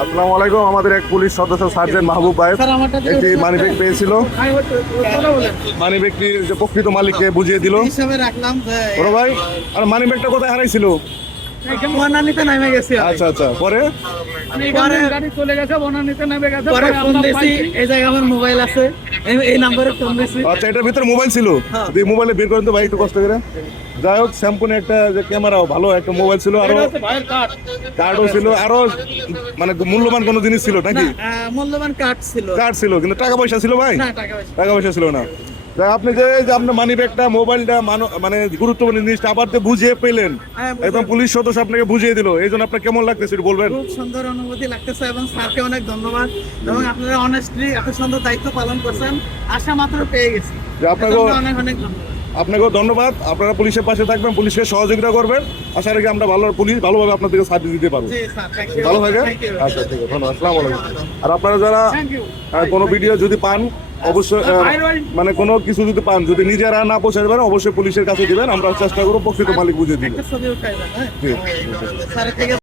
আসসালামু আলাইকুম। আমাদের এক পুলিশ সদস্য সার্জেন্ট মাহবুব ভাই একটি মানিব্যাগ পেয়েছিল। মানিব্যাগটি যে প্রকৃত মালিককে বুঝিয়ে দিল। বড় ভাই, আর মানিব্যাগটা কোথায় হারাইছিল? বনানীতে নেমে গেছি। আচ্ছা আচ্ছা, পরে গাড়ি চলে গেছে, বনানীতে নেমে গেছে। পরে ফোন দিয়েছি, এই জায়গায় আমার মোবাইল আছে, এই নাম্বারে ফোন দিয়েছি। আচ্ছা, এটার ভিতরে মোবাইল ছিল। যদি মোবাইলে বের করেন তো ভাই, একটু কষ্ট করে। যাই হোক, স্যামসুং একটা যে ক্যামেরাও ভালো একটা মোবাইল ছিল, আরো কার্ডও ছিল, আরো মানে মূল্যবান কোনো জিনিস ছিল নাকি? মূল্যবান কার্ড ছিল। কার্ড ছিল, কিন্তু টাকা পয়সা ছিল ভাই? না, টাকা পয়সা টাকা পয়সা ছিল না। তা আপনি যে আপনার মানি ব্যাগটা, মোবাইলটা মানে গুরুত্বপূর্ণ জিনিসটা আবার যে বুঝিয়ে পেলেন, একদম পুলিশ সদস্য আপনাকে বুঝিয়ে দিল, এই জন্য আপনার কেমন লাগতেছে একটু বলবেন? খুব সুন্দর অনুভূতি লাগতেছে এবং স্যারকে অনেক ধন্যবাদ এবং আপনারা অনেস্টলি এত সুন্দর দায়িত্ব পালন করছেন, আশা মাত্র পেয়ে গেছি। যে আপনাকেও অনেক অনেক ধন্যবাদ। আপনাকেও ধন্যবাদ। আপনারা পুলিশের পাশে থাকবেন, পুলিশকে সহযোগিতা করবেন। আশা রাখি আমরা পুলিশ ভালোভাবে আপনাদেরকে সার্ভিস দিতে পারবো। জি স্যার, থ্যাংক ইউ। ভালো থাকেন। Thank you. আচ্ছা, ঠিক আছে, ধন্যবাদ। আসসালামু আলাইকুম। আর আপনারা যারা Thank you. কোনো ভিডিও যদি পান, অবশ্যই মানে কোনো কিছু যদি পান, যদি নিজেরা না পৌঁছাতে পারেন, অবশ্যই পুলিশের কাছে দিবেন। আমরা চেষ্টা করবো প্রকৃত মালিক বুঝিয়ে দিবেন। একটা ছবি উঠাইবেন, হ্যাঁ? জি। স্যারের থেকে